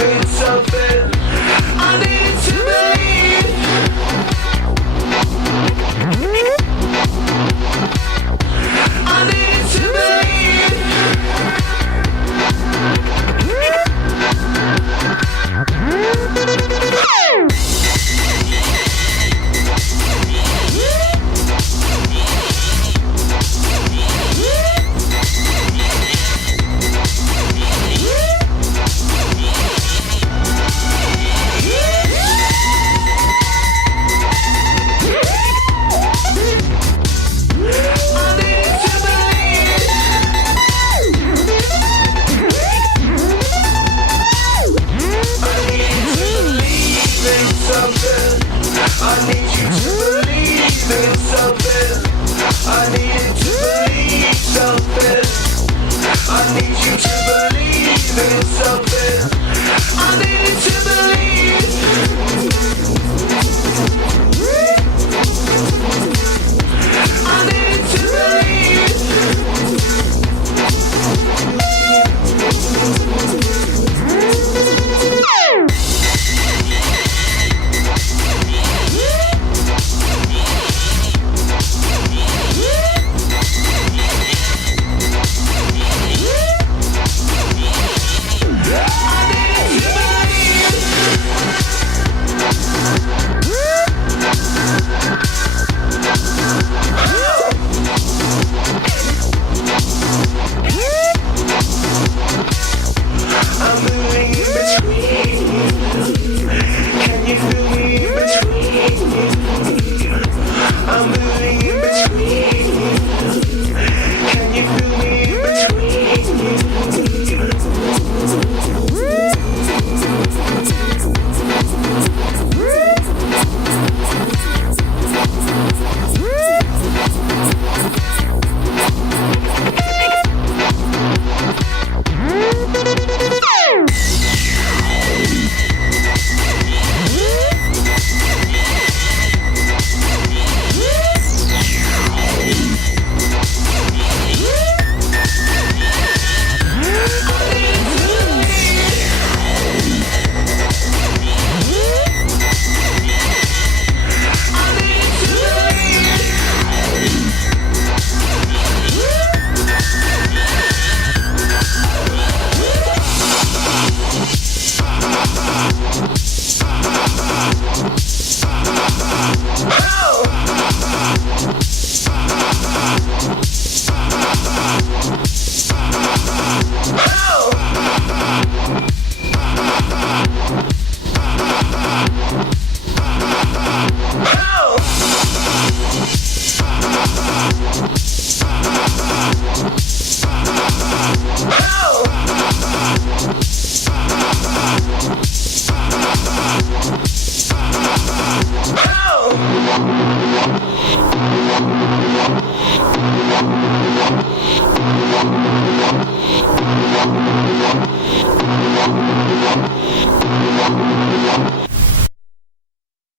in something. I needed to believe. I needed to believe. I need you to believe in something. I needed to believe something. I need you to believe in something. I needed to believe. I needed to believe. I'm moving in between. Can you feel me in between? I'm moving in between. Can you feel me in between? Oh!